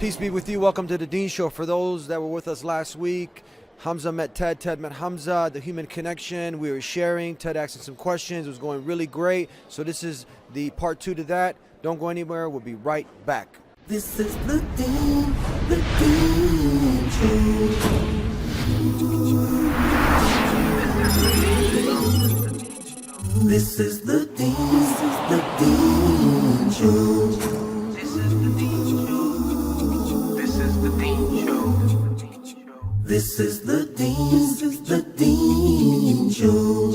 Peace be with you. Welcome to the Dean Show. For those that were with us last week, Hamza met Ted, Ted met Hamza, the human connection. We were sharing, Ted asking some questions. It was going really great. So this is the part 2 to that. Don't go anywhere. We'll be right back. This is the Dean Show. This is the Dean Show. This is the Dean Show.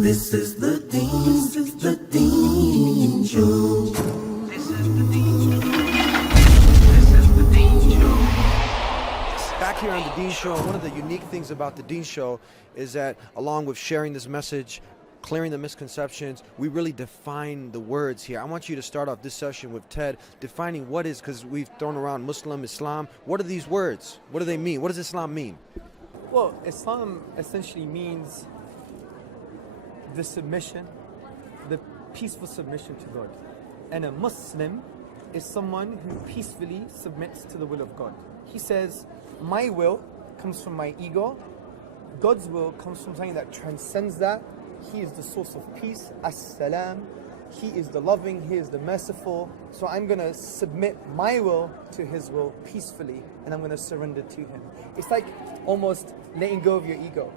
This is the Dean Show. Back here on the Dean Show, one of the unique things about the Dean Show is that along with sharing this message, clearing the misconceptions, we really define the words here. I want you to start off this session with Ted defining what is, because we've thrown around Muslim, Islam. What are these words? What do they mean? What does Islam mean? Well, Islam essentially means the submission, the peaceful submission to God. And a Muslim is someone who peacefully submits to the will of God. He says, my will comes from my ego. God's will comes from something that transcends that. He is the source of peace, as-salam. He is the loving, He is the merciful. So I'm going to submit my will to His will peacefully, and I'm going to surrender to Him. It's like almost letting go of your ego.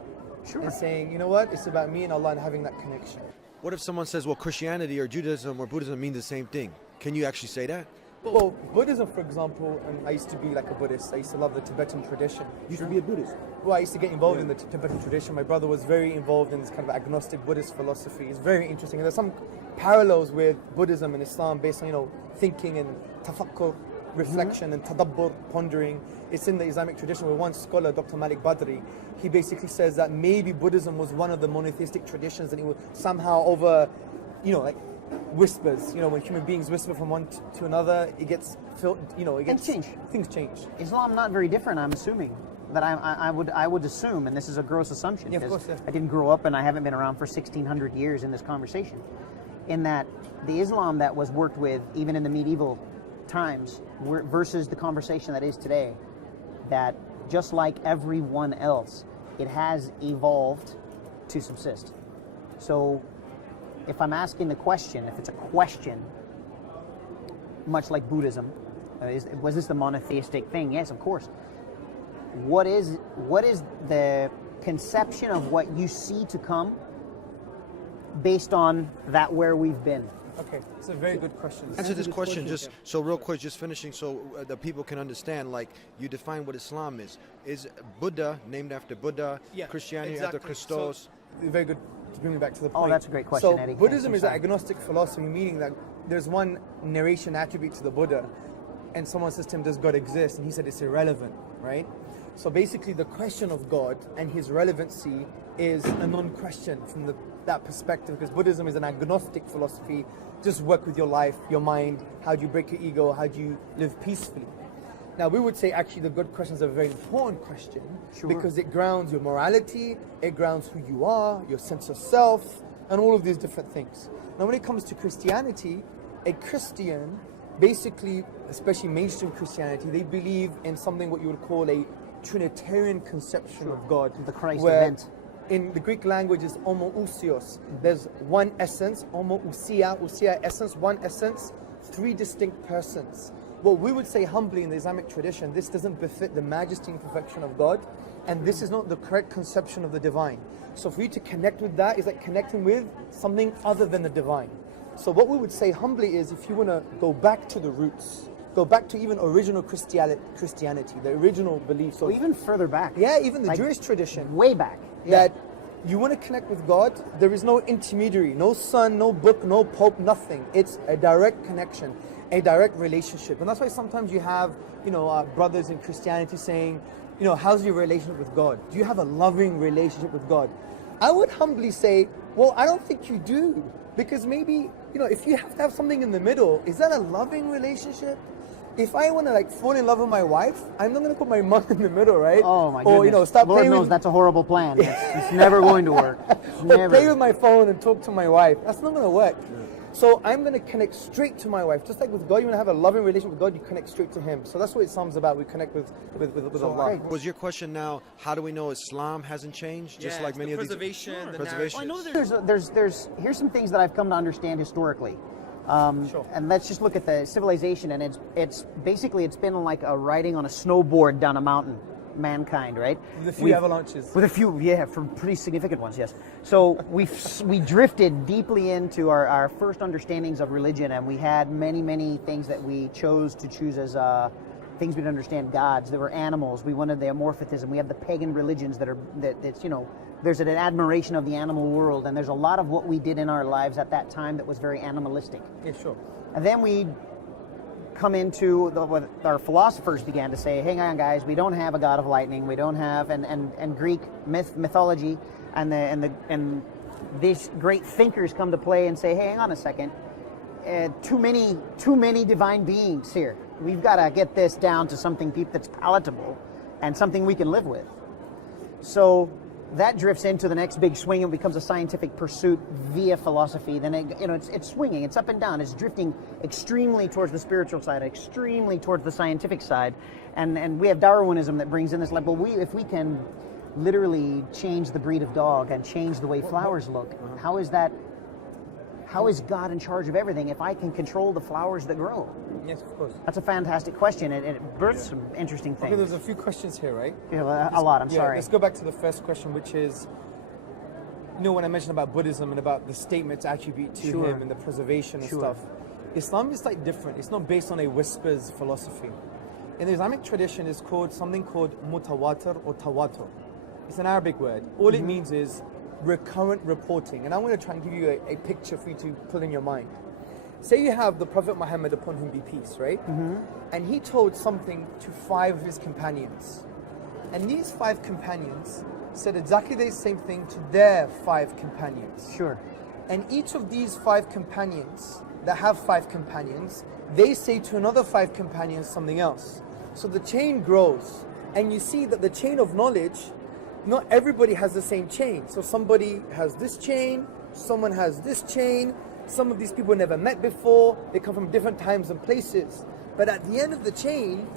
Sure. And saying, you know what, it's about me and Allah and having that connection. What if someone says, well, Christianity or Judaism or Buddhism mean the same thing? Can you actually say that? Well, Buddhism, for example, and I used to be like a Buddhist. I used to love the Tibetan tradition. You used to be a Buddhist? Well, I used to get involved in the Tibetan tradition. My brother was very involved in this kind of agnostic Buddhist philosophy. It's very interesting. And there's some parallels with Buddhism and Islam based on, thinking and tafakkur, reflection, and tadabbur, pondering. It's in the Islamic tradition where one scholar, Dr. Malik Badri, he basically says that maybe Buddhism was one of the monotheistic traditions and it was somehow over, like whispers, when human beings whisper from one to another, it gets filled, it gets change. Things change. Islam not very different, I'm assuming. That I would assume, and this is a gross assumption, Yeah, of course, yeah. I didn't grow up and I haven't been around for 1600 years in this conversation, in that the Islam that was worked with even in the medieval times versus the conversation that is today, that just like everyone else, it has evolved to subsist. So if I'm asking the question, if it's a question, much like Buddhism, was this the monotheistic thing? Yes, of course. What is the conception of what you see to come based on that where we've been? Okay, it's a very good question. Answer this question just so real quick, just finishing so the people can understand, like you define what Islam is. Is Buddha named after Buddha? Yeah, Christianity exactly. after Christos? So, very good to bring me back to the point. Oh, that's a great question, So Eddie. Buddhism is an Sorry. agnostic philosophy, meaning that there's one narration attribute to the Buddha, and someone says to him, does God exist? And he said it's irrelevant, right? So basically the question of God and His relevancy is a non-question from that perspective, because Buddhism is an agnostic philosophy. Just work with your life, your mind. How do you break your ego? How do you live peacefully? Now we would say actually the good question is a very important question, Sure. because it grounds your morality, it grounds who you are, your sense of self, and all of these different things. Now when it comes to Christianity, a Christian, basically, especially mainstream Christianity, they believe in something what you would call a Trinitarian conception of God. The Christ where event. In the Greek language is homoousios. There's one essence, ousia essence, one essence, three distinct persons. What we would say humbly in the Islamic tradition, this doesn't befit the majesty and perfection of God, and this is not the correct conception of the divine. So for you to connect with that is like connecting with something other than the divine. So what we would say humbly is, if you want to go back to the roots, go back to even original Christianity, the original beliefs. Or even further back. Yeah, even the Like, Jewish tradition. Way back. Yeah. That you want to connect with God, there is no intermediary, no son, no book, no pope, nothing. It's a direct connection, a direct relationship. And that's why sometimes you have, brothers in Christianity saying, how's your relationship with God? Do you have a loving relationship with God? I would humbly say, well, I don't think you do. Because maybe, if you have to have something in the middle, is that a loving relationship? if I want to like fall in love with my wife, I'm not going to put my mom in the middle, right? Oh my goodness. Or, you know, start Lord playing knows with, that's a horrible plan. It's never going to work. or Never. play with my phone and talk to my wife. That's not going to work. So I'm going to connect straight to my wife. Just like with God, you want to have a loving relationship with God, you connect straight to Him. So that's what Islam's about. We connect with Allah. Was your question now, how do we know Islam hasn't changed? Just like many of these... preservation, the Preservation. There's here's some things that I've come to understand historically. Sure. And let's just look at the civilization, and it's basically it's been like a riding on a snowboard down a mountain, mankind, right? With a few avalanches. With a few, yeah, for pretty significant ones, yes. So we drifted deeply into our first understandings of religion, and we had many things that we chose to choose as things we didn't understand. Gods, there were animals. We wanted the amorphism. We have the pagan religions that's, you know, there's an admiration of the animal world, and there's a lot of what we did in our lives at that time that was very animalistic. Yeah, sure. And then we come into what our philosophers began to say, hang on guys, we don't have a god of lightning, we don't have, and Greek mythology, and these great thinkers come to play and say, hey, hang on a second, too many divine beings here. We've got to get this down to something that's palatable and something we can live with. So that drifts into the next big swing and becomes a scientific pursuit via philosophy. Then it's swinging, it's up and down, it's drifting extremely towards the spiritual side, extremely towards the scientific side, and we have Darwinism that brings in this like, well, if we can literally change the breed of dog and change the way flowers look, how is that? How is God in charge of everything if I can control the flowers that grow? Yes, of course. That's a fantastic question, and it births some interesting things. Okay, there's a few questions here, right? Yeah, a lot, I'm sorry. Let's go back to the first question, which is, you know, when I mentioned about Buddhism and about the statements attribute to Sure. Him and the preservation and Sure. stuff, Islam is like different. It's not based on a whispers philosophy. In the Islamic tradition, it's called something called mutawatir or tawatur. It's an Arabic word. All it means is recurrent reporting. And I'm going to try and give you a picture for you to put in your mind. Say you have the Prophet Muhammad, upon whom be peace, right? And he told something to 5 of his companions. And these 5 companions said exactly the same thing to their 5 companions. Sure. And each of these 5 companions that have 5 companions, they say to another 5 companions something else. So the chain grows. And you see that the chain of knowledge, not everybody has the same chain. So somebody has this chain, someone has this chain, some of these people never met before, they come from different times and places. But at the end of the chain,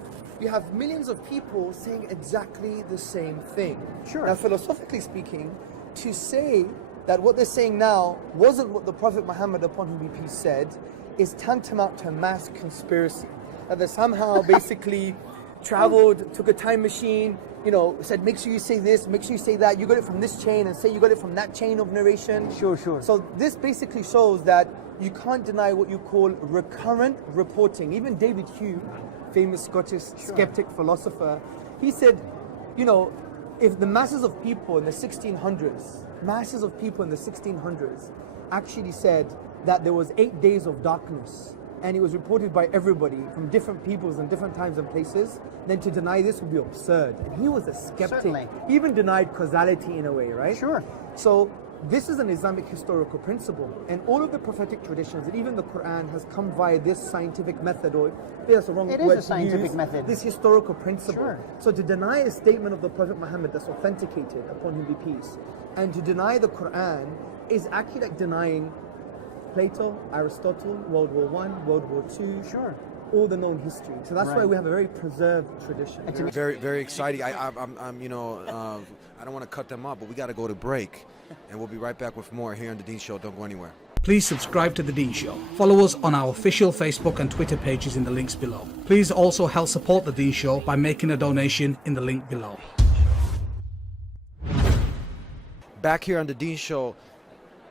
you have millions of people saying exactly the same thing. Sure. Now, philosophically speaking, to say that what they're saying now wasn't what the Prophet Muhammad, upon whom be peace, said, is tantamount to a mass conspiracy. That they somehow basically traveled, took a time machine, you know, said, make sure you say this, make sure you say that, you got it from this chain, and say you got it from that chain of narration. Sure. So this basically shows that you can't deny what you call recurrent reporting. Even David Hume, famous Scottish skeptic philosopher, he said, you know, if the masses of people in the 1600s actually said that there was 8 days of darkness, and it was reported by everybody from different peoples and different times and places, then to deny this would be absurd. And he was a skeptic. Certainly. He even denied causality in a way, right? Sure. So this is an Islamic historical principle, and all of the prophetic traditions, and even the Quran, has come via this scientific method, or that's the wrong It word is a to scientific use, method. this historical principle. Sure. So to deny a statement of the Prophet Muhammad that's authenticated, upon him be peace, and to deny the Quran is actually like denying Plato, Aristotle, World War I, World War II, Sure. all the known history. So that's why Right. we have a very preserved tradition. Very exciting. I'm you know, I don't want to cut them off, but we got to go to break, and we'll be right back with more here on the Dean Show. Don't go anywhere. Please subscribe to The Dean Show. Follow us on our official Facebook and Twitter pages in the links below. Please also help support The Dean Show by making a donation in the link below. Back here on the Dean Show,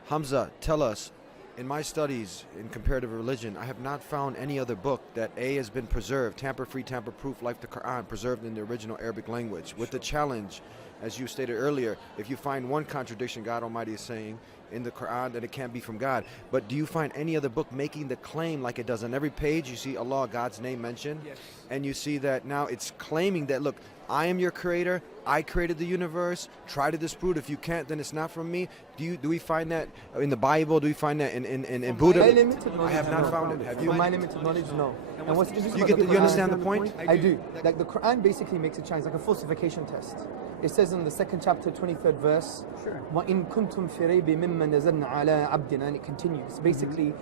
Hamza, tell us, in my studies in comparative religion, I have not found any other book that A, has been preserved, tamper-free, tamper-proof, like the Quran, preserved in the original Arabic language, with the challenge, as you stated earlier, if you find one contradiction, God Almighty is saying, in the Quran that it can't be from God. But do you find any other book making the claim like it does? On every page you see Allah, God's name mentioned. Yes. And you see that now it's claiming that, look, I am your creator, I created the universe, try to disprove it. If you can't, then it's not from me. Do we find that in the Bible? Do we find that in Buddha? My limited I knowledge, have not no. found it. Have you? From my limited knowledge, no. And what's interesting You about the you Quran- understand the point? I do. Like the Quran basically makes a challenge, like a falsification test. It says in the second chapter, 23rd verse, Sure. وَإِن كُنْتُمْ فِي رَيْبٍ مِمَّا نَزَلْنَا عَلَىٰ عَبْدِنَا, and it continues. Basically,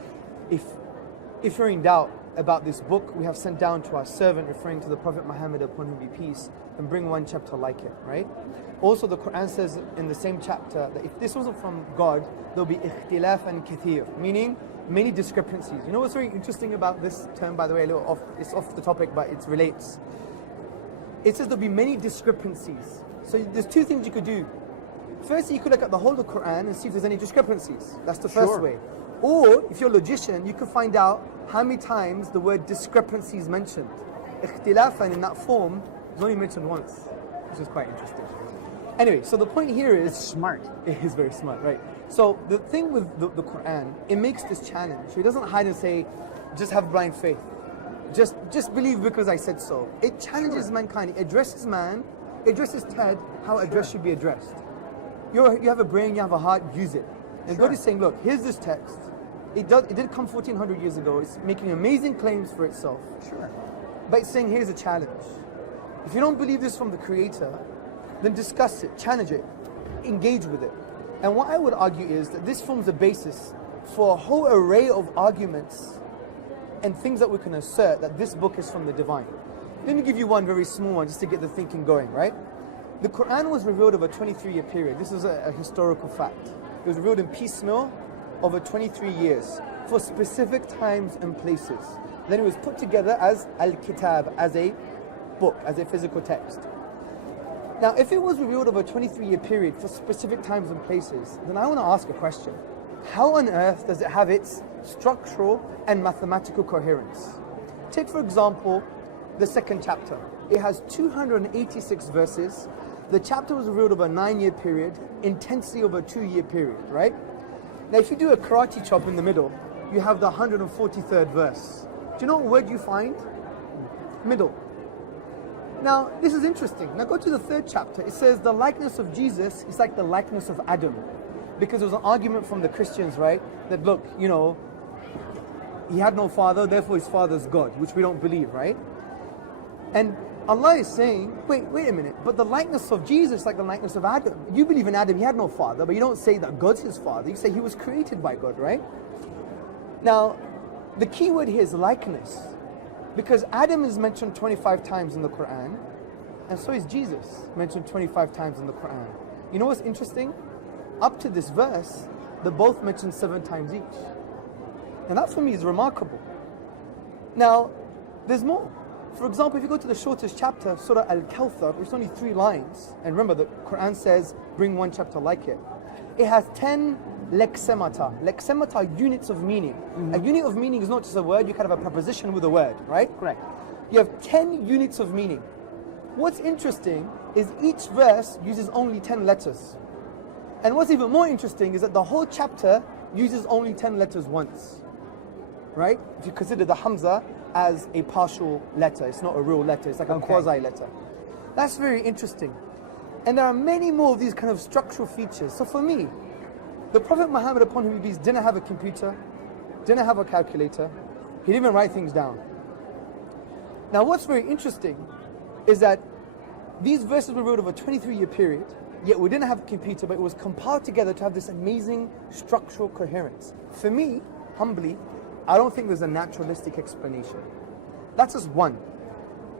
if you're in doubt about this book we have sent down to our servant, referring to the Prophet Muhammad, upon him be peace, and bring one chapter like it, right? Also, the Quran says in the same chapter that if this wasn't from God, there'll be ikhtilafan kathir, meaning many discrepancies. You know what's very interesting about this term, by the way, it's off the topic, but it relates. It says there'll be many discrepancies. So there's two things you could do. Firstly, you could look at the whole of the Quran and see if there's any discrepancies. That's the first way. Or, if you're a logician, you could find out how many times the word discrepancy is mentioned. Ikhtilafan in that form is only mentioned once, which is quite interesting. Anyway, so the point here is... It's smart. It is very smart, right? So the thing with the Quran, it makes this challenge. It doesn't hide and say, just have blind faith. Just believe because I said so. It challenges mankind. It addresses man, it addresses Ted, how address should be addressed. You have a brain, you have a heart, use it. And God is saying, look, here's this text. It did come 1400 years ago. It's making amazing claims for itself. Sure. But it's saying, here's a challenge. If you don't believe this from the Creator, then discuss it, challenge it, engage with it. And what I would argue is that this forms the basis for a whole array of arguments and things that we can assert that this book is from the divine. Let me give you one very small one just to get the thinking going, right? The Quran was revealed over a 23-year period. This is a historical fact. It was revealed in piecemeal over 23 years for specific times and places. Then it was put together as al-kitab, as a book, as a physical text. Now, if it was revealed over a 23-year period for specific times and places, then I want to ask a question. How on earth does it have its structural and mathematical coherence? Take, for example, the second chapter. It has 286 verses. The chapter was revealed over a 9-year period, intensely over a 2-year period, right? Now, if you do a karate chop in the middle, you have the 143rd verse. Do you know what word you find? Middle. Now, this is interesting. Now, go to the third chapter. It says the likeness of Jesus is like the likeness of Adam. Because there was an argument from the Christians, right? That, look, you know, he had no father, therefore his father's God, which we don't believe, right? And Allah is saying, wait a minute, but the likeness of Jesus is like the likeness of Adam. You believe in Adam, he had no father, but you don't say that God's his father. You say he was created by God, right? Now, the key word here is likeness. Because Adam is mentioned 25 times in the Quran, and so is Jesus mentioned 25 times in the Quran. You know what's interesting? Up to this verse, they're both mentioned 7 times each. And that for me is remarkable. Now, there's more. For example, if you go to the shortest chapter, Surah Al-Kawthar, which is only 3 lines, and remember the Quran says, bring one chapter like it. It has 10 lexemata. Lexemata are units of meaning. A unit of meaning is not just a word, you can have a preposition with a word, right? Correct. You have 10 units of meaning. What's interesting is each verse uses only 10 letters. And what's even more interesting is that the whole chapter uses only 10 letters once. Right? If you consider the Hamza as a partial letter, it's not a real letter, it's like a quasi letter. That's very interesting. And there are many more of these kind of structural features. So for me, the Prophet Muhammad, upon whom he be peace, didn't have a computer, didn't have a calculator, he didn't even write things down. Now what's very interesting is that these verses were wrote over a 23-year period, yet we didn't have a computer, but it was compiled together to have this amazing structural coherence. For me, humbly, I don't think there's a naturalistic explanation. That's just one.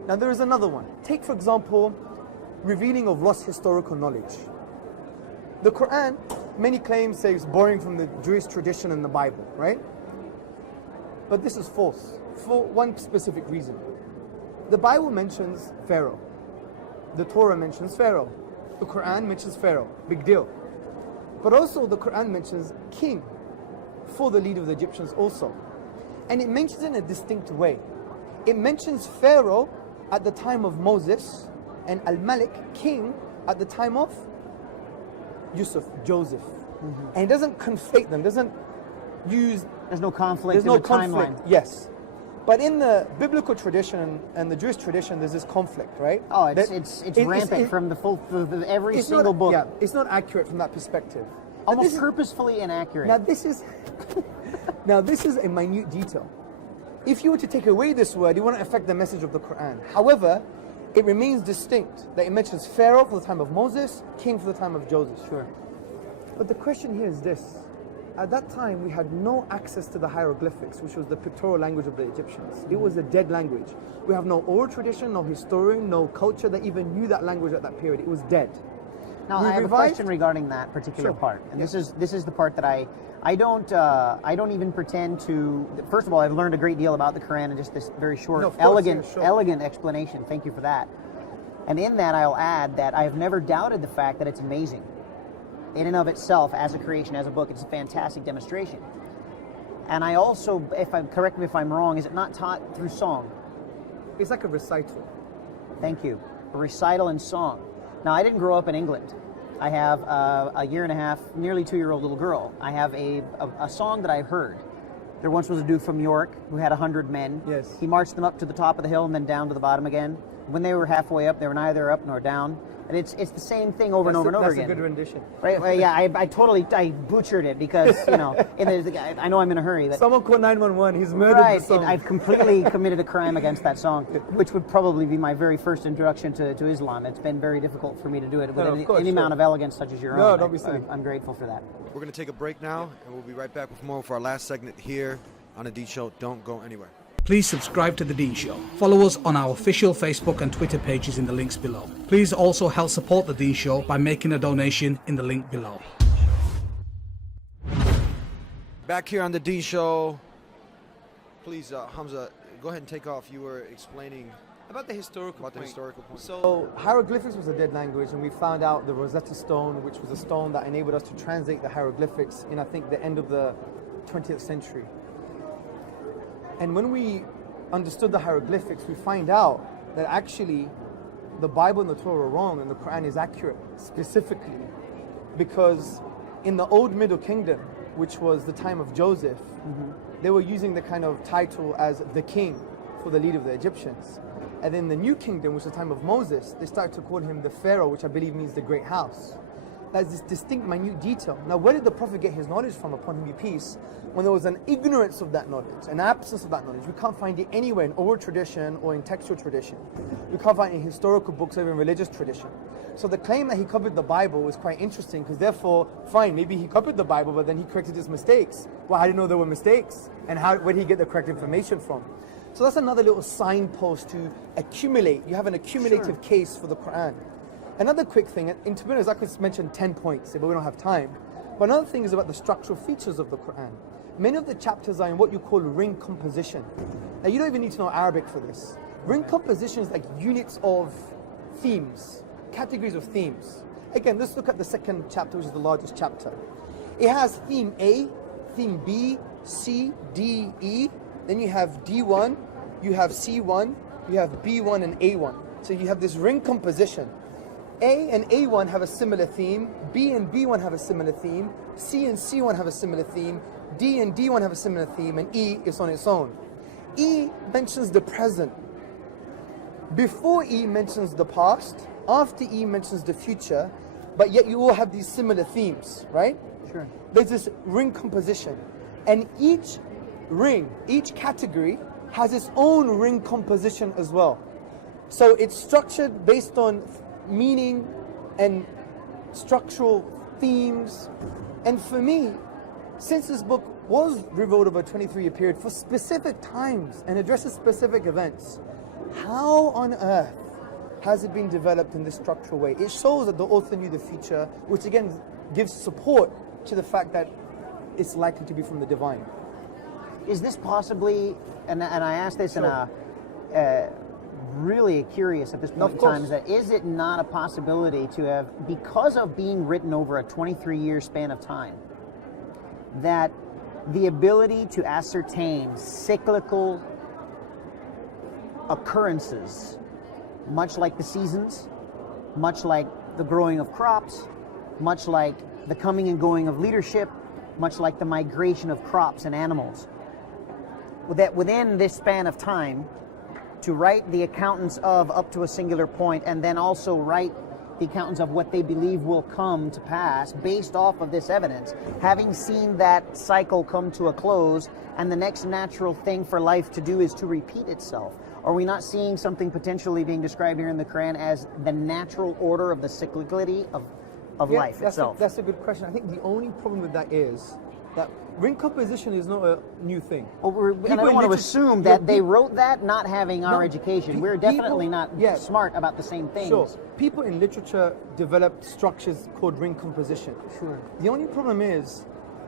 Now there is another one. Take, for example, revealing of lost historical knowledge. The Quran, many claim say it's borrowing from the Jewish tradition and the Bible, right? But this is false, for one specific reason. The Bible mentions Pharaoh. The Torah mentions Pharaoh. The Quran mentions Pharaoh. Big deal. But also the Quran mentions king for the leader of the Egyptians also. And it mentions it in a distinct way. It mentions Pharaoh at the time of Moses and Al-Malik, king, at the time of Joseph. And it doesn't conflate them, doesn't use... There's no conflict There's in no the conflict, timeline. yes. But in the biblical tradition and the Jewish tradition, there's this conflict, right? Oh, That- it's rampant from every it's single not, book. Yeah, it's not accurate from that perspective. Now, Almost this is- purposefully inaccurate. Now this is now this is a minute detail. If you were to take away this word, it wouldn't affect the message of the Quran. However, it remains distinct that it mentions Pharaoh for the time of Moses, king for the time of Joseph. Sure. But the question here is this. At that time, we had no access to the hieroglyphics, which was the pictorial language of the Egyptians. It was a dead language. We have no oral tradition, no historian, no culture that even knew that language at that period. It was dead. Now, We I have a revived- question regarding that particular Sure. part, and this is the part that I don't even pretend to. First of all, I've learned a great deal about the Quran in just this very short, No, of course, elegant, yeah, sure. elegant explanation. Thank you for that. And in that, I'll add that I have never doubted the fact that it's amazing, in and of itself, as a creation, as a book. It's a fantastic demonstration. And I also, correct me if I'm wrong, is it not taught through song? It's like a recital. Thank you. A recital and song. Now, I didn't grow up in England. I have a year and a half, nearly 2-year-old little girl. I have a song that I've heard. There once was a dude from York who had 100 men. Yes. He marched them up to the top of the hill and then down to the bottom again. When they were halfway up, they were neither up nor down. And it's the same thing over and over and over That's again. a good rendition. Right? Well, yeah, I totally butchered it because, you know, I know I'm in a hurry. But Someone called 911. He's murdered right, the song. I've completely committed a crime against that song, which would probably be my very first introduction to Islam. It's been very difficult for me to do it with No, of any course, amount sure. of elegance such as your No, own. don't be silly. I'm grateful for that. We're going to take a break now, and we'll be right back with more for our last segment here on The Dean Show. Don't go anywhere. Please subscribe to The Dean Show. Follow us on our official Facebook and Twitter pages in the links below. Please also help support The Dean Show by making a donation in the link below. Back here on The Dean Show. Please, Hamza, go ahead and take off. You were explaining About the historical about the point. historical point. So hieroglyphics was a dead language, and we found out the Rosetta Stone, which was a stone that enabled us to translate the hieroglyphics in, I think, the end of the 20th century. And when we understood the hieroglyphics, we find out that actually the Bible and the Torah are wrong and the Quran is accurate, specifically because in the Old Middle Kingdom, which was the time of Joseph, they were using the kind of title as the king for the leader of the Egyptians. And then the New Kingdom, which is the time of Moses, they started to call him the Pharaoh, which I believe means the great house. That's this distinct, minute detail. Now, where did the Prophet get his knowledge from, upon him be peace, when there was an ignorance of that knowledge, an absence of that knowledge? We can't find it anywhere in oral tradition or in textual tradition. We can't find it in historical books or even religious tradition. So the claim that he copied the Bible was quite interesting, because therefore, fine, maybe he copied the Bible, but then he corrected his mistakes. Well, how do you know there were mistakes? And where did he get the correct information from? So that's another little signpost to accumulate. You have an accumulative case for the Quran. Another quick thing, and to be honest, I could mention 10 points, but we don't have time. But another thing is about the structural features of the Quran. Many of the chapters are in what you call ring composition. Now, you don't even need to know Arabic for this. Ring composition is like units of themes, categories of themes. Again, let's look at the second chapter, which is the largest chapter. It has theme A, theme B, C, D, E. Then you have D1, you have C1, you have B1 and A1. So you have this ring composition. A and A1 have a similar theme, B and B1 have a similar theme, C and C1 have a similar theme, D and D1 have a similar theme, and E is on its own. E mentions the present. Before E mentions the past, after E mentions the future, but yet you all have these similar themes, right? Sure. There's this ring composition, and each ring, each category has its own ring composition as well. So it's structured based on meaning and structural themes. And for me, since this book was revealed over a 23-year period for specific times and addresses specific events, how on earth has it been developed in this structural way? It shows that the author knew the future, which again gives support to the fact that it's likely to be from the divine. Is this possibly, and I ask this in Sure. a really curious at this Of point in course. time, is that is it not a possibility to have, because of being written over a 23-year span of time, that the ability to ascertain cyclical occurrences, much like the seasons, much like the growing of crops, much like the coming and going of leadership, much like the migration of crops and animals. That within this span of time, to write the accountants of up to a singular point, and then also write the accountants of what they believe will come to pass based off of this evidence, having seen that cycle come to a close, and the next natural thing for life to do is to repeat itself. Are we not seeing something potentially being described here in the Quran as the natural order of the cyclicality of life itself? That's a good question. I think the only problem with that is that ring composition is not a new thing. And I don't want to assume that they wrote that not having our education. We're definitely not smart about the same things. Sure. People in literature developed structures called ring composition. Sure. The only problem is,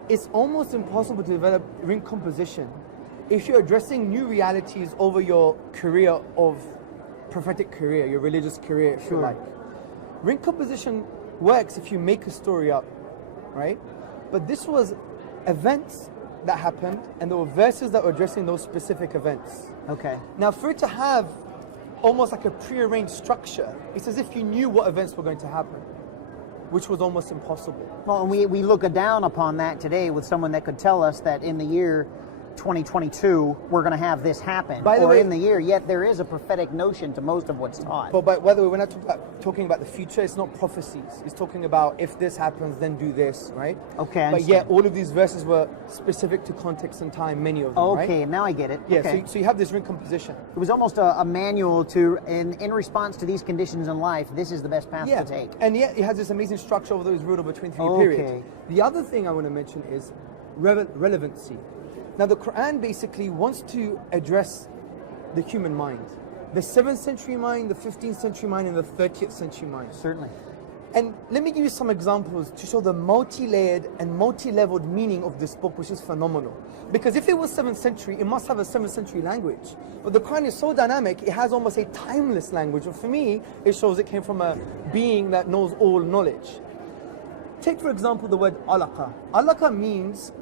it's almost impossible to develop ring composition if you're addressing new realities over your career of prophetic career, your religious career, if you like. Ring composition works if you make a story up, right? But this was events that happened, and there were verses that were addressing those specific events. Okay. Now, for it to have almost like a prearranged structure, it's as if you knew what events were going to happen, which was almost impossible. Well, and we look down upon that today with someone that could tell us that in the year 2022 we're going to have this happen, By the or way, in the year, yet there is a prophetic notion to most of what's taught. But by the way, we're not talking about the future. It's not prophecies. It's talking about if this happens, then do this, right? Okay, I But understand. yet all of these verses were specific to context and time, many of them, Okay, right? now I get it. Yeah, Okay. so you have this ring composition. It was almost a manual to, in response to these conditions in life, this is the best path to take. And yet it has this amazing structure over those ruled over 23 Okay. periods. The other thing I want to mention is relevancy. Now, the Quran basically wants to address the human mind. The 7th century mind, the 15th century mind, and the 30th century mind. Certainly. And let me give you some examples to show the multi-layered and multi-leveled meaning of this book, which is phenomenal. Because if it was 7th century, it must have a 7th century language. But the Quran is so dynamic, it has almost a timeless language. And for me, it shows it came from a being that knows all knowledge. Take, for example, the word alaqa. Alaqa means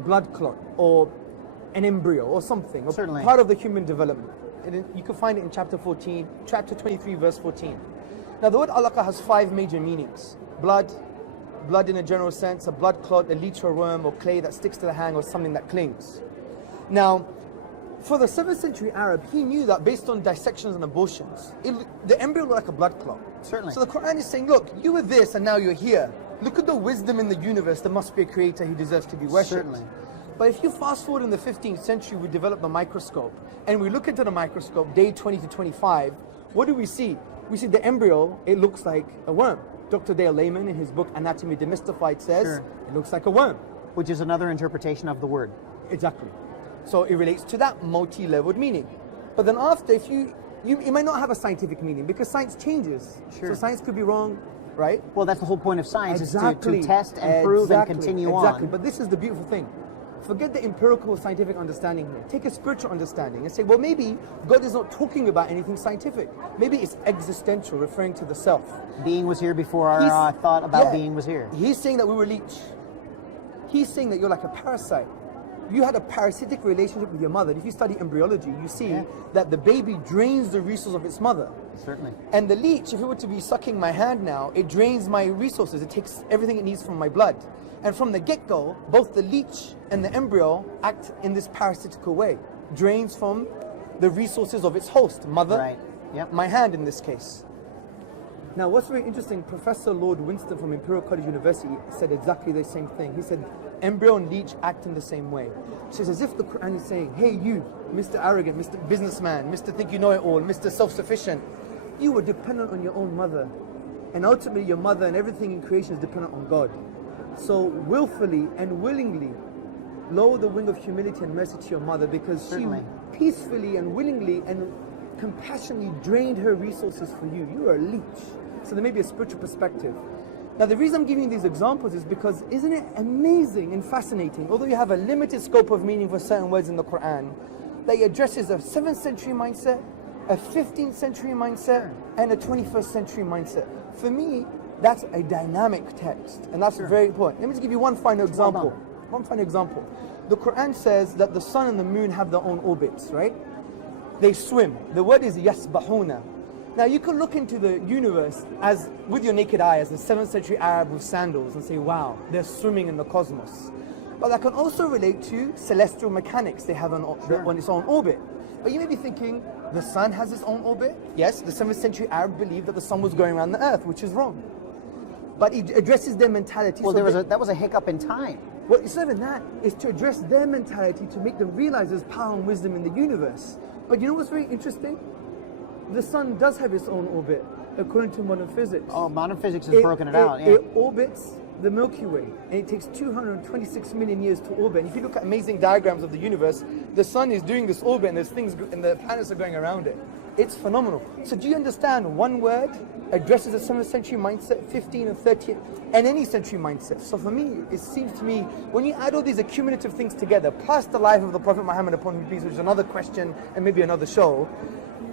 blood clot, or an embryo, or something, or Certainly. part of the human development. And you can find it in chapter 23, verse 14. Now, the word alaqa has 5 major meanings. Blood in a general sense, a blood clot, a leech or worm or clay that sticks to the hand, or something that clings. Now, for the 7th century Arab, he knew that based on dissections and abortions, the embryo looked like a blood clot. Certainly. So the Quran is saying, look, you were this and now you're here. Look at the wisdom in the universe. There must be a creator who deserves to be worshipped. Certainly. But if you fast forward in the 15th century, we developed the microscope. And we look into the microscope, day 20 to 25, what do we see? We see the embryo, it looks like a worm. Dr. Dale Lehman, in his book Anatomy Demystified, says it looks like a worm. Which is another interpretation of the word. Exactly. So it relates to that multi-leveled meaning. But then after, if it might not have a scientific meaning, because science changes. Sure. So science could be wrong, right? Well, that's the whole point of science, Exactly. is to test and prove and continue Exactly. on. But this is the beautiful thing. Forget the empirical scientific understanding here. Take a spiritual understanding and say, well, maybe God is not talking about anything scientific. Maybe it's existential, referring to the self. Being was here before our thought about being was here. He's saying that we were leech. He's saying that you're like a parasite. You had a parasitic relationship with your mother. If you study embryology, you see that the baby drains the resources of its mother. Certainly. And the leech, if it were to be sucking my hand now, it drains my resources. It takes everything it needs from my blood. And from the get-go, both the leech and the embryo act in this parasitical way. Drains from the resources of its host, mother, Right. Yep. my hand in this case. Now, what's very interesting, Professor Lord Winston from Imperial College University said exactly the same thing. He said, embryo and leech act in the same way. So it's as if the Quran is saying, hey you, Mr. Arrogant, Mr. Businessman, Mr. Think You Know It All, Mr. Self-Sufficient, you were dependent on your own mother. And ultimately your mother and everything in creation is dependent on God. So willfully and willingly lower the wing of humility and mercy to your mother, because Certainly. she peacefully and willingly and compassionately drained her resources for you. You are a leech. So there may be a spiritual perspective. Now, the reason I'm giving these examples is because isn't it amazing and fascinating, although you have a limited scope of meaning for certain words in the Quran, that it addresses a 7th century mindset, a 15th century mindset, and a 21st century mindset. For me, that's a dynamic text, and that's very important. Let me just give you one final example. One final example. The Quran says that the sun and the moon have their own orbits, right? They swim. The word is yasbahuna. Now you can look into the universe as with your naked eye as a 7th century Arab with sandals and say, wow, they're swimming in the cosmos. But that can also relate to celestial mechanics. They have on its own orbit. But you may be thinking, the sun has its own orbit? Yes, the 7th century Arab believed that the sun was going around the earth, which is wrong. But it addresses their mentality. Well, so that was a hiccup in time. well, it's not even that. It's to address their mentality to make them realize there's power and wisdom in the universe. But you know what's very interesting? The sun does have its own orbit, according to modern physics. Oh, modern physics has broken it out. Yeah. It orbits the Milky Way, and it takes 226 million years to orbit. And if you look at amazing diagrams of the universe, the sun is doing this orbit, and there's things, and the planets are going around it. It's phenomenal. So do you understand one word addresses a 7th century mindset, 15th and 13th, and any century mindset? So for me, it seems to me, when you add all these accumulative things together, plus the life of the Prophet Muhammad upon him peace, which is another question and maybe another show,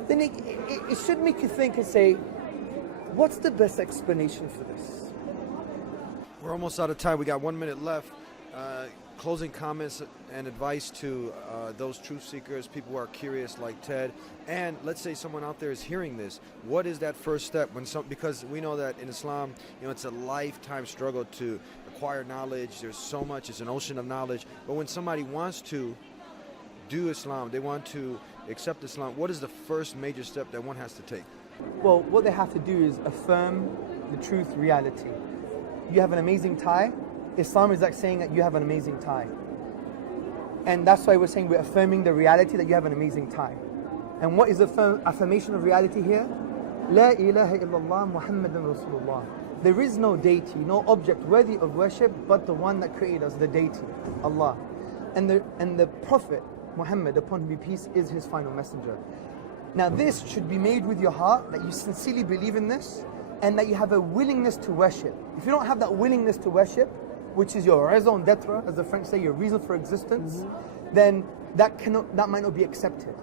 then it should make you think and say, what's the best explanation for this? We're almost out of time. We got 1 minute left. Closing comments and advice to those truth seekers, people who are curious like Ted, and let's say someone out there is hearing this. What is that first step because we know that in Islam, it's a lifetime struggle to acquire knowledge. There's so much. It's an ocean of knowledge. But when somebody wants to do Islam, they want to accept Islam, what is the first major step that one has to take? Well, what they have to do is affirm the truth, reality. You have an amazing tie. Islam is like saying that you have an amazing tie. And that's why we're saying we're affirming the reality that you have an amazing tie. And what is the affirmation of reality here? La ilaha illallah Muhammadan Rasulullah. There is no deity, no object worthy of worship but the one that created us, the deity, Allah. And the Prophet Muhammad, upon whom be peace, is his final messenger. Now this should be made with your heart, that you sincerely believe in this, and that you have a willingness to worship. If you don't have that willingness to worship, which is your raison d'etre, as the French say, your reason for existence, then that might not be accepted.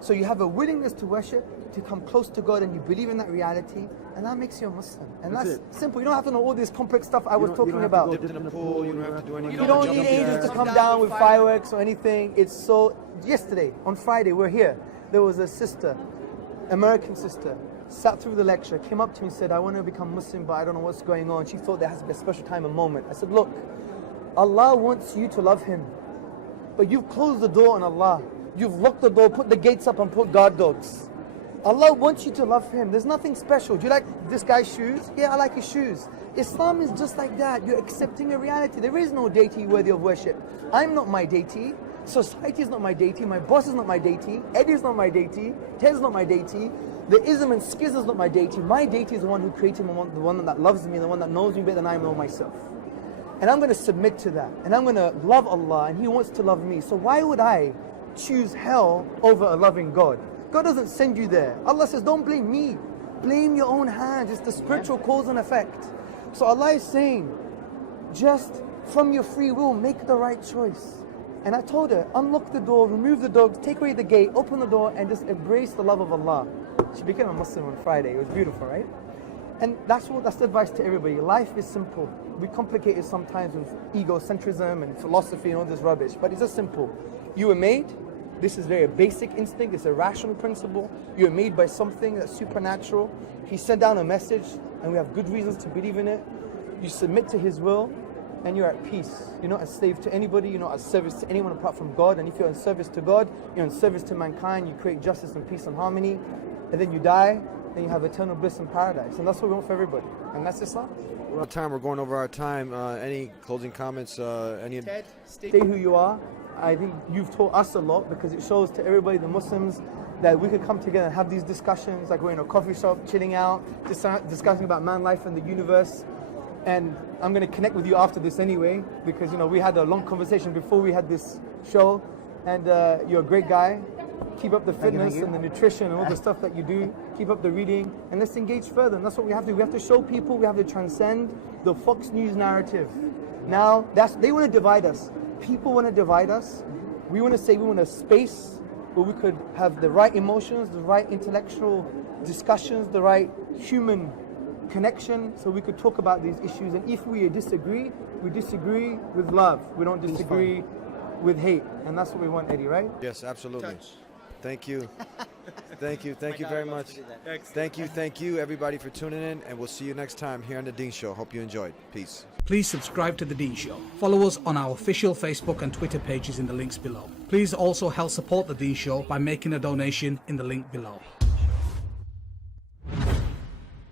So you have a willingness to worship, to come close to God, and you believe in that reality, and that makes you a Muslim. And that's simple. You don't have to know all this complex stuff I was talking about. Dipped in a pool, you don't have to do anything. You don't need angels to come down with fireworks or anything. It's so. Yesterday, on Friday, we're here. There was a sister, American sister, sat through the lecture, came up to me and said, I want to become Muslim, but I don't know what's going on. She thought there has to be a special time and moment. I said, look, Allah wants you to love Him, but you've closed the door on Allah. You've locked the door, put the gates up, and put guard dogs. Allah wants you to love Him. There's nothing special. Do you like this guy's shoes? Yeah, I like his shoes. Islam is just like that. You're accepting a reality. There is no deity worthy of worship. I'm not my deity. Society is not my deity. My boss is not my deity. Eddie is not my deity. Ted's not my deity. The ism and schism is not my deity. My deity is the one who created me, the one that loves me, the one that knows me better than I know myself. And I'm going to submit to that. And I'm going to love Allah, and He wants to love me. So why would I choose hell over a loving God? God doesn't send you there. Allah says, don't blame me. Blame your own hands. It's the spiritual cause and effect. So Allah is saying, just from your free will, make the right choice. And I told her, unlock the door, remove the dogs, take away the gate, open the door, and just embrace the love of Allah. She became a Muslim on Friday. It was beautiful, right? And that's the advice to everybody. Life is simple. We complicate it sometimes with egocentrism and philosophy and all this rubbish, but it's just simple. You were made. This is very basic instinct. It's a rational principle. You were made by something that's supernatural. He sent down a message, and we have good reasons to believe in it. You submit to His will, and you're at peace. You're not a slave to anybody. You're not a service to anyone apart from God. And if you're in service to God, you're in service to mankind. You create justice and peace and harmony. And then you die, then you have eternal bliss in paradise. And that's what we want for everybody. And that's Islam. We're out of time. We're going over our time. Any closing comments? Ted, stay who you are. I think you've taught us a lot, because it shows to everybody, the Muslims, that we could come together and have these discussions, like we're in a coffee shop, chilling out, discussing about man life and the universe. And I'm going to connect with you after this anyway, because we had a long conversation before we had this show, and you're a great guy. Keep up the fitness and the nutrition and all the stuff that you do. Keep up the reading, and let's engage further. And that's what we have to do. We have to show people, we have to transcend the Fox News narrative. Now, they want to divide us. People want to divide us. We want to say we want a space where we could have the right emotions, the right intellectual discussions, the right human connection, so we could talk about these issues. And if we disagree with love. We don't disagree with hate. And that's what we want, Eddie, right? Yes, absolutely. Thank you. Thank you. Thank you very much. Thank you, everybody, for tuning in, and we'll see you next time here on The Dean Show. Hope you enjoyed. Peace. Please subscribe to The Dean Show. Follow us on our official Facebook and Twitter pages in the links below. Please also help support The Dean Show by making a donation in the link below.